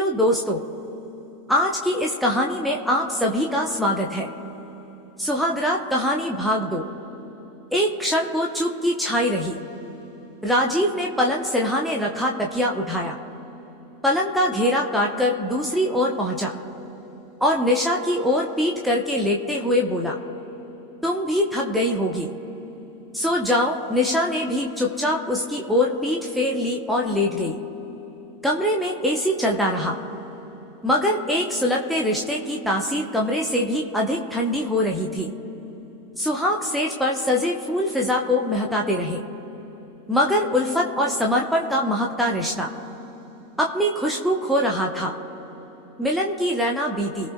Hello दोस्तों, आज की इस कहानी में आप सभी का स्वागत है। सुहागरात कहानी भाग 2। एक क्षण को चुप की छाई रही। राजीव ने पलंग सिरहाने रखा तकिया उठाया, पलंग का घेरा काटकर दूसरी ओर पहुंचा और निशा की ओर पीठ करके लेटते हुए बोला, तुम भी थक गई होगी, सो जाओ। निशा ने भी चुपचाप उसकी ओर पीठ फेर ली और लेट गई। कमरे में एसी चलता रहा, मगर एक सुलगते रिश्ते की तासीर कमरे से भी अधिक ठंडी हो रही थी। सुहाग सेज पर सजे फूल फिजा को महकाते रहे, मगर उल्फत और समर्पण का महकता रिश्ता अपनी खुशबू खो रहा था। मिलन की रैना बीती,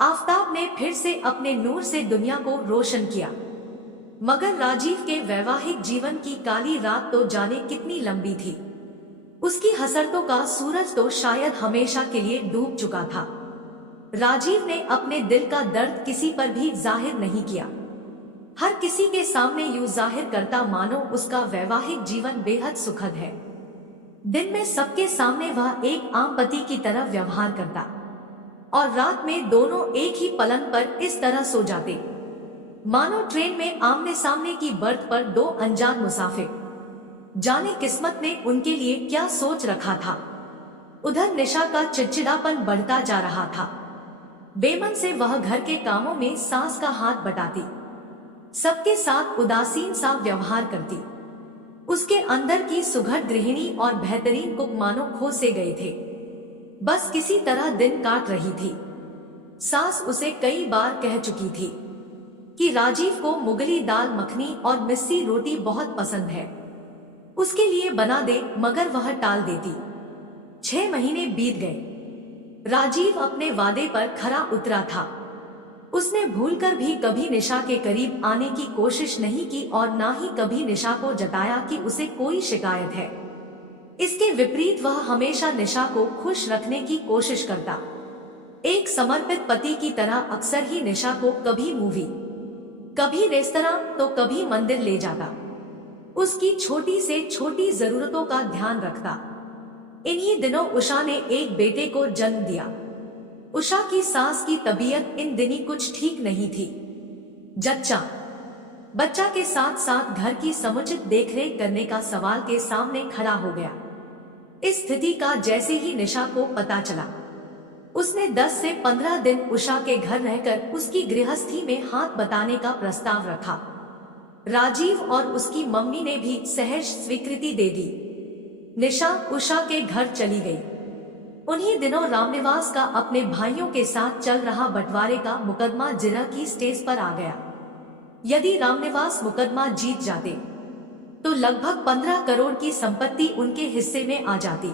आफताब ने फिर से अपने नूर से दुनिया को रोशन किया, मगर राजीव के वैवाहिक जीवन की काली रात तो जाने कितनी लंबी थी। उसकी हसरतों का सूरज तो शायद हमेशा के लिए डूब चुका था। राजीव ने अपने दिल का दर्द किसी पर भी जाहिर नहीं किया, हर किसी के सामने यूं जाहिर करता मानो उसका वैवाहिक जीवन बेहद सुखद है। दिन में सबके सामने वह एक आम पति की तरह व्यवहार करता और रात में दोनों एक ही पलंग पर इस तरह सो जाते मानो ट्रेन में आमने सामने की बर्थ पर दो अनजान मुसाफिर। जाने किस्मत ने उनके लिए क्या सोच रखा था। उधर निशा का चिड़चिड़ापन बढ़ता जा रहा था। बेमन से वह घर के कामों में सास का हाथ बटाती, सबके साथ उदासीन सा व्यवहार करती। उसके अंदर की सुघड़ गृहिणी और बेहतरीन कुक मानो खो से गए थे, बस किसी तरह दिन काट रही थी। सास उसे कई बार कह चुकी थी कि राजीव को मुगली दाल मखनी और मिस्सी रोटी बहुत पसंद है, उसके लिए बना दे, मगर वह टाल देती। 6 महीने बीत गए। राजीव अपने वादे पर खरा उतरा था। उसने भूलकर भी कभी निशा के करीब आने की कोशिश नहीं की और ना ही कभी निशा को जताया कि उसे कोई शिकायत है। इसके विपरीत वह हमेशा निशा को खुश रखने की कोशिश करता। एक समर्पित पति की तरह अक्सर ही निशा को कभी मूवी, कभी रेस्तरां तो कभी मंदिर ले जाता, उसकी छोटी से छोटी जरूरतों का ध्यान रखता। इन्हीं दिनों उषा ने एक बेटे को जन्म दिया। उषा की सास की तबीयत इन दिनी कुछ ठीक नहीं थी। जच्चा बच्चा के साथ साथ घर की समुचित देखरेख करने का सवाल के सामने खड़ा हो गया। इस स्थिति का जैसे ही निशा को पता चला, उसने 10 से 15 दिन उषा के घर रहकर उसकी गृहस्थी में हाथ बटाने का प्रस्ताव रखा। राजीव और उसकी मम्मी ने भी सहज स्वीकृति दे दी। निशा उषा के घर चली गई। उन्हीं दिनों रामनिवास का अपने भाइयों के साथ चल रहा बंटवारे का मुकदमा जिरह की स्टेज पर आ गया। यदि रामनिवास मुकदमा जीत जाते तो लगभग 15 करोड़ की संपत्ति उनके हिस्से में आ जाती।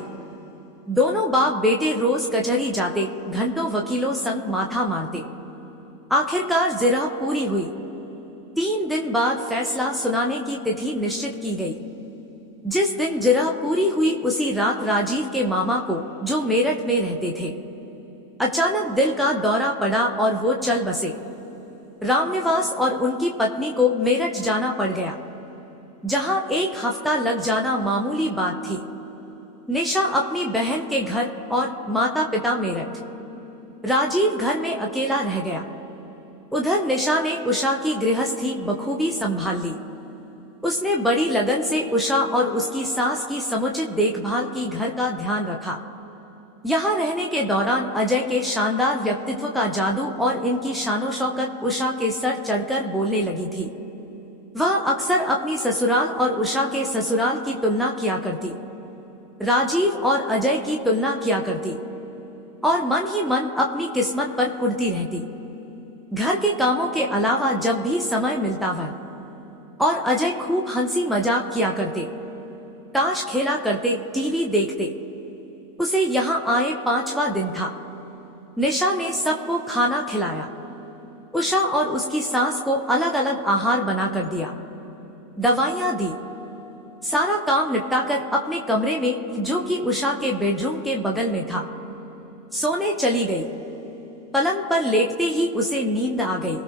दोनों बाप बेटे रोज कचहरी जाते, घंटों वकीलों संग माथा मारते। आखिरकार जिरह पूरी हुई। 3 दिन बाद फैसला सुनाने की तिथि निश्चित की गई। जिस दिन जिरह पूरी हुई उसी रात राजीव के मामा को, जो मेरठ में रहते थे, अचानक दिल का दौरा पड़ा और वो चल बसे। रामनिवास और उनकी पत्नी को मेरठ जाना पड़ गया, जहां 1 हफ्ता लग जाना मामूली बात थी। निशा अपनी बहन के घर और माता पिता मेरठ। राजीव घर में अकेला रह गया। उधर निशा ने उषा की गृहस्थी बखूबी संभाल ली। उसने बड़ी लगन से उषा और उसकी सास की समुचित देखभाल की, घर का ध्यान रखा। यहाँ रहने के दौरान अजय के शानदार व्यक्तित्व का जादू और इनकी शानो शौकत उषा के सर चढ़कर बोलने लगी थी। वह अक्सर अपनी ससुराल और उषा के ससुराल की तुलना किया करती, राजीव और अजय की तुलना किया करती और मन ही मन अपनी किस्मत पर कुढ़ती रहती। घर के कामों के अलावा जब भी समय मिलता वह और अजय खूब हंसी मजाक किया करते, ताश खेला करते, टीवी देखते। उसे यहाँ आए 5वां दिन था। निशा ने सबको खाना खिलाया। उषा और उसकी सास को अलग अलग आहार बना कर दिया, दवाइयां दी। सारा काम निपटाकर अपने कमरे में, जो कि उषा के बेडरूम के बगल में था, सोने चली गई। पलंग पर लेटते ही उसे नींद आ गई।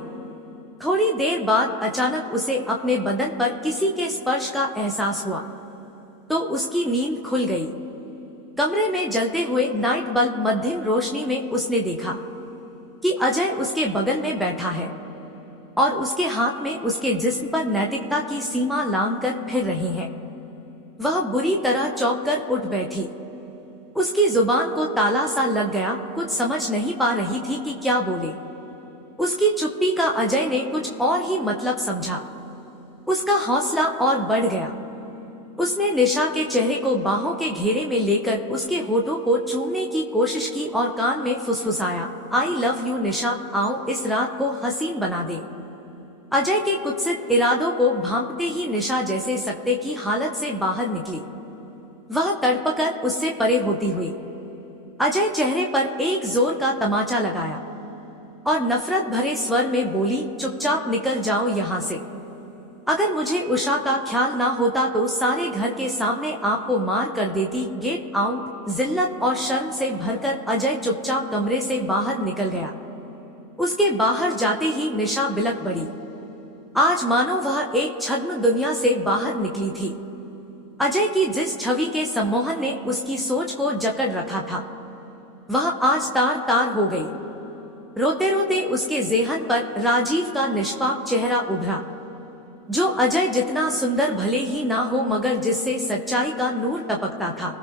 थोड़ी देर बाद अचानक उसे अपने बदन पर किसी के स्पर्श का एहसास हुआ तो उसकी नींद खुल गई। कमरे में जलते हुए नाइट बल्ब मध्यम रोशनी में उसने देखा कि अजय उसके बगल में बैठा है और उसके हाथ में उसके जिस्म पर नैतिकता की सीमा लांघकर फिर रही है। वह बुरी तरह चौंक कर उठ बैठी। उसकी जुबान को ताला सा लग गया, कुछ समझ नहीं पा रही थी कि क्या बोले। उसकी चुप्पी का अजय ने कुछ और ही मतलब समझा। उसका हौसला और बढ़ गया। उसने निशा के चेहरे को बाहों के घेरे में लेकर उसके होठों को चूमने की कोशिश की और कान में फुसफुसाया, आई लव यू निशा, आओ इस रात को हसीन बना दे। अजय के कुत्सित इरादों को भांपते ही निशा जैसे सकते की हालत से बाहर निकली। वह तड़पकर उससे परे होती हुई अजय चेहरे पर एक जोर का तमाचा लगाया और नफरत भरे स्वर में बोली, चुपचाप निकल जाओ यहाँ से। अगर मुझे उषा का ख्याल ना होता तो सारे घर के सामने आपको मार कर देती। Get out. जिल्लत और शर्म से भरकर अजय चुपचाप कमरे से बाहर निकल गया। उसके बाहर जाते ही निशा बिलक पड़ी। आज मानो वह एक छद्म दुनिया से बाहर निकली थी। अजय की जिस छवि के सम्मोहन ने उसकी सोच को जकड़ रखा था, वह आज तार तार हो गई। रोते रोते उसके जेहन पर राजीव का निष्पाप चेहरा उभरा, जो अजय जितना सुंदर भले ही ना हो मगर जिससे सच्चाई का नूर टपकता था।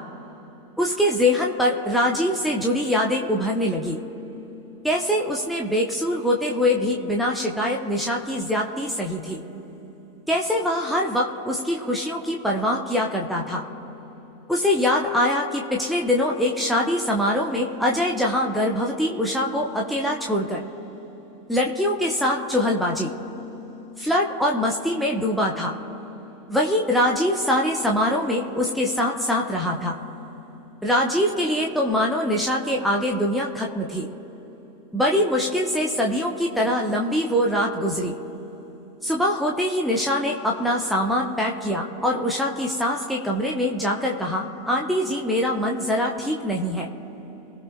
उसके जेहन पर राजीव से जुड़ी यादें उभरने लगी। कैसे उसने बेकसूर होते हुए भी बिना शिकायत निशा की ज्यादती सही थी। कैसे वह हर वक्त उसकी खुशियों की परवाह किया करता था। उसे याद आया कि पिछले दिनों एक शादी समारोह में अजय जहां गर्भवती उषा को अकेला छोड़कर लड़कियों के साथ चुहलबाजी, फ्लर्ट और मस्ती में डूबा था, वहीं राजीव सारे समारोह में उसके साथ साथ रहा था। राजीव के लिए तो मानो निशा के आगे दुनिया खत्म थी। बड़ी मुश्किल से सदियों की तरह लंबी वो रात गुजरी। सुबह होते ही निशा ने अपना सामान पैक किया और उषा की सास के कमरे में जाकर कहा, आंटी जी मेरा मन जरा ठीक नहीं है,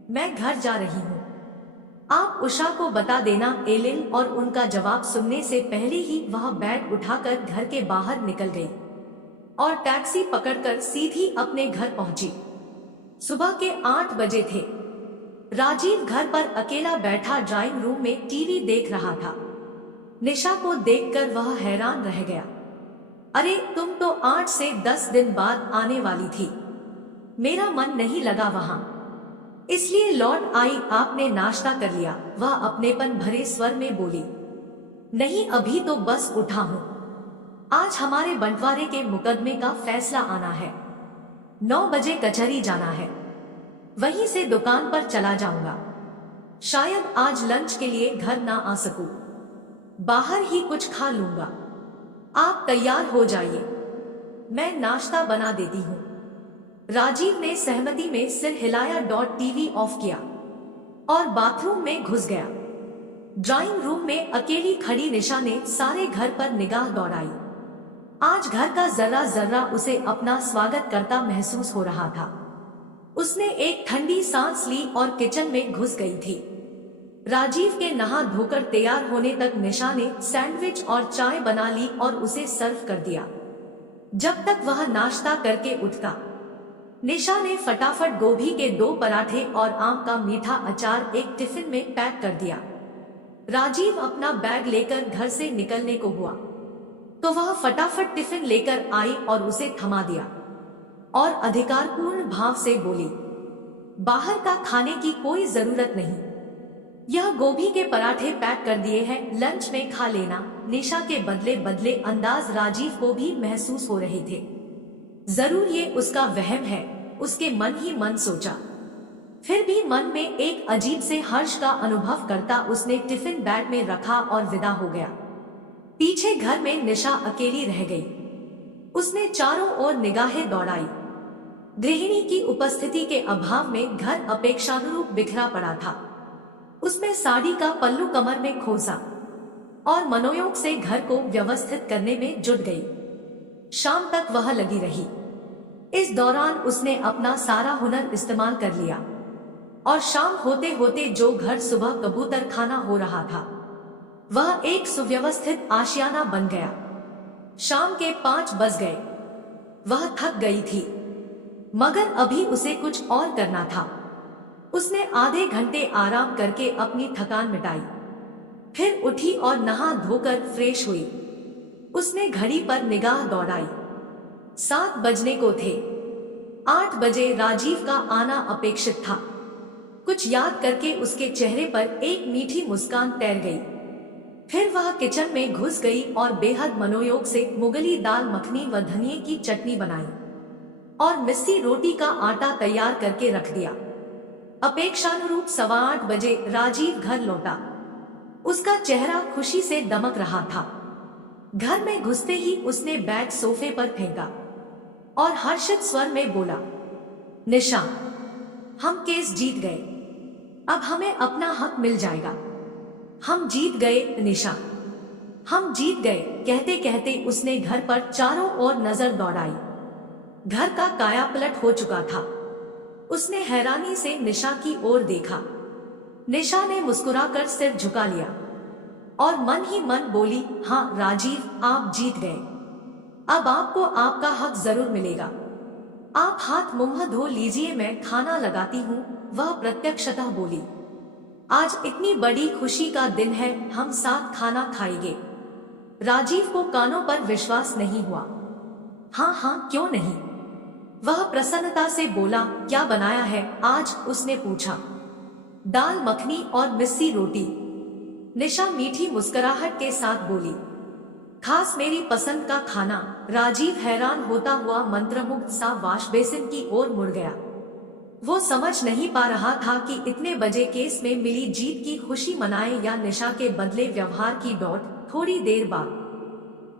मैं घर जा रही हूँ, आप उषा को बता देना। एलिन और उनका जवाब सुनने से पहले ही वह बैग उठाकर घर के बाहर निकल गई और टैक्सी पकड़कर सीधी अपने घर पहुंची। सुबह के 8 बजे थे। राजीव घर पर अकेला बैठा ड्राइंग रूम में टीवी देख रहा था। निशा को देखकर वह हैरान रह गया। अरे तुम तो 8 से 10 दिन बाद आने वाली थी, मेरा मन नहीं लगा वहां, इसलिए लौट आई। आपने नाश्ता कर लिया? वह अपनेपन भरे स्वर में बोली। नहीं अभी तो बस उठा हूं, आज हमारे बंटवारे के मुकदमे का फैसला आना है, 9 बजे कचहरी जाना है, वहीं से दुकान पर चला जाऊंगा। शायद आज लंच के लिए घर ना आ सकूं, बाहर ही कुछ खा लूंगा। आप तैयार हो जाइए, मैं नाश्ता बना देती हूँ। राजीव ने सहमति में सिर हिलाया, टीवी ऑफ किया और बाथरूम में घुस गया। ड्राइंग रूम में अकेली खड़ी निशा ने सारे घर पर निगाह दौड़ाई। आज घर का जर्रा जर्रा उसे अपना स्वागत करता महसूस हो रहा था। उसने एक ठंडी सांस ली और किचन में घुस गई थी। राजीव के नहा धोकर तैयार होने तक निशा ने सैंडविच और चाय बना ली और उसे सर्व कर दिया। जब तक वह नाश्ता करके उठता, निशा ने फटाफट गोभी के 2 पराठे और आम का मीठा अचार एक टिफिन में पैक कर दिया। राजीव अपना बैग लेकर घर से निकलने को हुआ तो वह फटाफट टिफिन लेकर आई और उसे थमा दिया और अधिकारपूर्ण भाव से बोली, बाहर का खाने की कोई जरूरत नहीं, यह गोभी के पराठे पैक कर दिए हैं, लंच में खा लेना। निशा के बदले बदले अंदाज राजीव को भी महसूस हो रहे थे। जरूर ये उसका वहम है, उसके मन ही मन सोचा। फिर भी मन में एक अजीब से हर्ष का अनुभव करता उसने टिफिन बैग में रखा और विदा हो गया। पीछे घर में निशा अकेली रह गई। उसने चारों ओर निगाहें दौड़ाई। गृहिणी की उपस्थिति के अभाव में घर अपेक्षानुरूप बिखरा पड़ा था। उसमें साड़ी का पल्लू कमर में खोसा और मनोयोग से घर को व्यवस्थित करने में जुट गई। शाम तक वह लगी रही। इस दौरान उसने अपना सारा हुनर इस्तेमाल कर लिया और शाम होते होते जो घर सुबह कबूतर खाना हो रहा था, वह एक सुव्यवस्थित आशियाना बन गया। शाम के 5 बज गए। वह थक गई थी। मगर अभी उसे कुछ और करना था। उसने आधे घंटे आराम करके अपनी थकान मिटाई, फिर उठी और नहा धोकर फ्रेश हुई। उसने घड़ी पर निगाह दौड़ाई। 7 बजने को थे। 8 बजे राजीव का आना अपेक्षित था। कुछ याद करके उसके चेहरे पर एक मीठी मुस्कान तैर गई। फिर वह किचन में घुस गई और बेहद मनोयोग से मुगली दाल मखनी व धनिये की चटनी बनाई और मिस्सी रोटी का आटा तैयार करके रख दिया। अपेक्षानुरूप 8:15 बजे राजीव घर लौटा। उसका चेहरा खुशी से दमक रहा था। घर में घुसते ही उसने बैग सोफे पर फेंका और हर्षित स्वर में बोला, निशा, हम केस जीत गए। अब हमें अपना हक मिल जाएगा। हम जीत गए निशा, हम जीत गए। कहते कहते उसने घर पर चारों ओर नजर दौड़ाई। घर का कायापलट हो चुका था। उसने हैरानी से निशा की ओर देखा। निशा ने मुस्कुराकर सिर झुका लिया और मन ही मन बोली, हाँ राजीव, आप जीत गए। अब आपको आपका हक जरूर मिलेगा। आप हाथ मुंह धो लीजिए, मैं खाना लगाती हूँ। वह प्रत्यक्षतः बोली, आज इतनी बड़ी खुशी का दिन है, हम साथ खाना खाएंगे। राजीव को कानों पर विश्वास नहीं हुआ। हाँ हाँ, क्यों नहीं। वह प्रसन्नता से बोला, क्या बनाया है आज? उसने पूछा। दाल मखनी और मिस्सी रोटी। निशा मीठी मुस्कुराहट के साथ बोली, खास मेरी पसंद का खाना। राजीव हैरान होता हुआ मंत्रमुग्ध सा वॉश बेसिन की ओर मुड़ गया। वो समझ नहीं पा रहा था कि इतने बजे केस में मिली जीत की खुशी मनाए या निशा के बदले व्यवहार की डॉट। थोड़ी देर बाद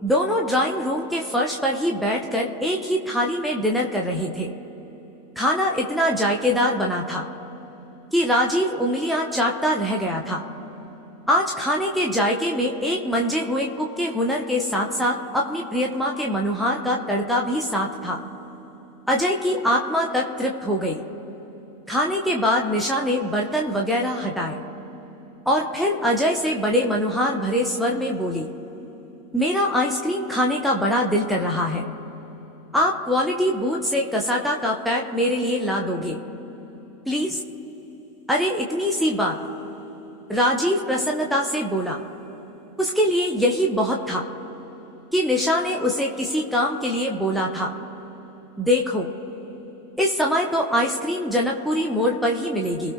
दोनों ड्राइंग रूम के फर्श पर ही बैठकर एक ही थाली में डिनर कर रहे थे। खाना इतना जायकेदार बना था कि राजीव उंगलियां चाटता रह गया था। आज खाने के जायके में एक मंजे हुए कुक के हुनर के साथ साथ अपनी प्रियतमा के मनुहार का तड़का भी साथ था। अजय की आत्मा तक तृप्त हो गई। खाने के बाद निशा ने बर्तन वगैरह हटाए और फिर अजय से बड़े मनुहार भरे स्वर में बोली, मेरा आइसक्रीम खाने का बड़ा दिल कर रहा है। आप क्वालिटी बूथ से कसाटा का पैक मेरे लिए ला दोगे प्लीज? अरे इतनी सी बात, राजीव प्रसन्नता से बोला। उसके लिए यही बहुत था कि निशा ने उसे किसी काम के लिए बोला था। देखो, इस समय तो आइसक्रीम जनकपुरी मोड़ पर ही मिलेगी।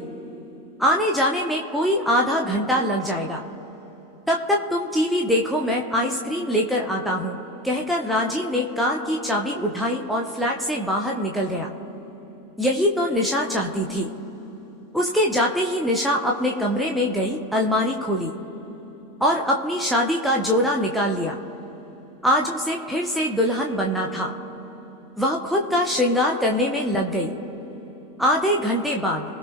आने जाने में कोई आधा घंटा लग जाएगा। तब तक तुम टीवी देखो, मैं आइसक्रीम लेकर आता हूँ। कहकर राजीव ने कार की चाबी उठाई और फ्लैट से बाहर निकल गया। यही तो निशा चाहती थी। उसके जाते ही निशा अपने कमरे में गई, अलमारी खोली और अपनी शादी का जोड़ा निकाल लिया। आज उसे फिर से दुल्हन बनना था। वह खुद का श्रृंगार करने में लग गई। आधे घंटे बाद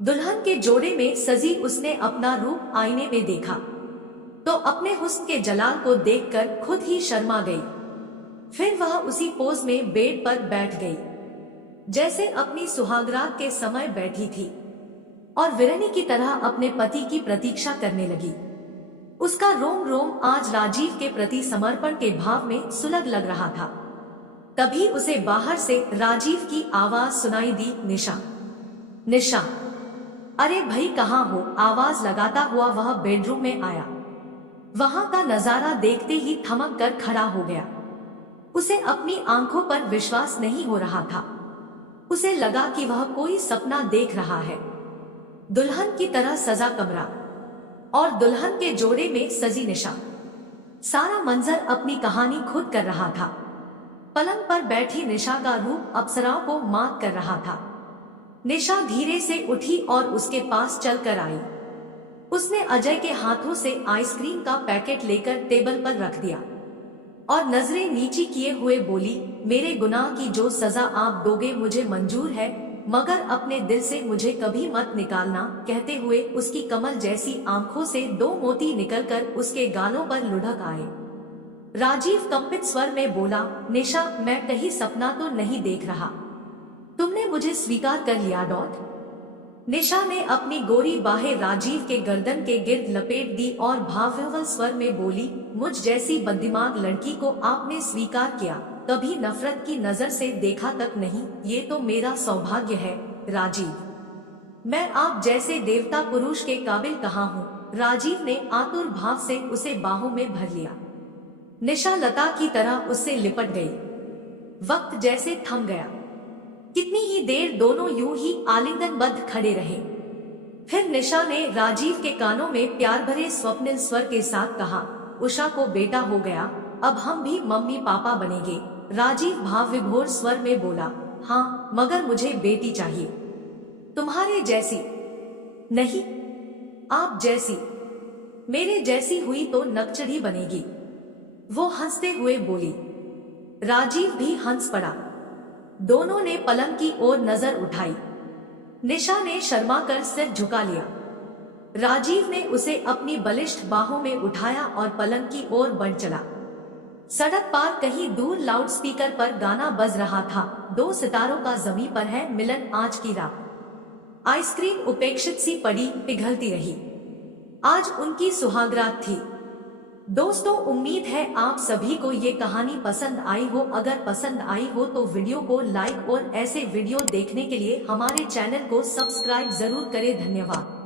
दुल्हन के जोड़े में सजी उसने अपना रूप आईने में देखा तो अपने हुस्न के जलाल को देखकर खुद ही शर्मा गई। फिर वह उसी पोज में बेड पर बैठ गई जैसे अपनी सुहागरात के समय बैठी थी और वीरनी की तरह अपने पति की प्रतीक्षा करने लगी। उसका रोम रोम आज राजीव के प्रति समर्पण के भाव में सुलग लग रहा था। तभी उसे बाहर से राजीव की आवाज सुनाई दी, निशा, निशा। अरे भाई कहाँ हो? आवाज लगाता हुआ वह बेडरूम में आया। वहां का नजारा देखते ही थमक कर खड़ा हो गया। उसे अपनी आंखों पर विश्वास नहीं हो रहा था। उसे लगा कि वह कोई सपना देख रहा है। दुल्हन की तरह सजा कमरा और दुल्हन के जोड़े में सजी निशा। सारा मंजर अपनी कहानी खुद कर रहा था। पलंग पर बैठी निशा का रूप अप्सराओं को मात कर रहा था। निशा धीरे से उठी और उसके पास चलकर आई। उसने अजय के हाथों से आइसक्रीम का पैकेट लेकर टेबल पर रख दिया और नजरें नीची किए हुए बोली, मेरे गुनाह की जो सजा आप दोगे मुझे मंजूर है, मगर अपने दिल से मुझे कभी मत निकालना। कहते हुए उसकी कमल जैसी आंखों से 2 मोती निकलकर उसके गालों पर लुढ़क आए। राजीव कंपित स्वर में बोला, निशा, मैं कहीं सपना तो नहीं देख रहा। तुमने मुझे स्वीकार कर लिया डॉट। निशा ने अपनी गोरी बाहें राजीव के गर्दन के गिर्द लपेट दी और भावविह्वल स्वर में बोली, मुझ जैसी बददिमाग लड़की को आपने स्वीकार किया। कभी नफरत की नजर से देखा तक नहीं। ये तो मेरा सौभाग्य है राजीव, मैं आप जैसे देवता पुरुष के काबिल कहाँ हूँ। राजीव ने आतुर भाव से उसे बाहों में भर लिया। निशा लता की तरह उससे लिपट गई। वक्त जैसे थम गया। कितनी ही देर दोनों यूं ही आलिंगनबद्ध खड़े रहे। फिर निशा ने राजीव के कानों में प्यार भरे स्वप्निल स्वर के साथ कहा, उषा को बेटा हो गया, अब हम भी मम्मी पापा बनेंगे। राजीव भाव विभोर स्वर में बोला, हाँ मगर मुझे बेटी चाहिए, तुम्हारे जैसी नहीं, आप जैसी। मेरे जैसी हुई तो नकचढ़ी बनेगी, वो हंसते हुए बोली। राजीव भी हंस पड़ा। दोनों ने पलंग की ओर नजर उठाई। निशा ने शर्मा कर सिर झुका लिया। राजीव ने उसे अपनी बलिष्ठ बाहों में उठाया और पलंग की ओर बढ़ चला। सड़क पार कहीं दूर लाउडस्पीकर पर गाना बज रहा था, दो सितारों का ज़मीं पर है मिलन आज की रात। आइसक्रीम उपेक्षित सी पड़ी पिघलती रही। आज उनकी सुहागरात थी। दोस्तों, उम्मीद है आप सभी को ये कहानी पसंद आई हो। अगर पसंद आई हो तो वीडियो को लाइक और ऐसे वीडियो देखने के लिए हमारे चैनल को सब्सक्राइब जरूर करें। धन्यवाद।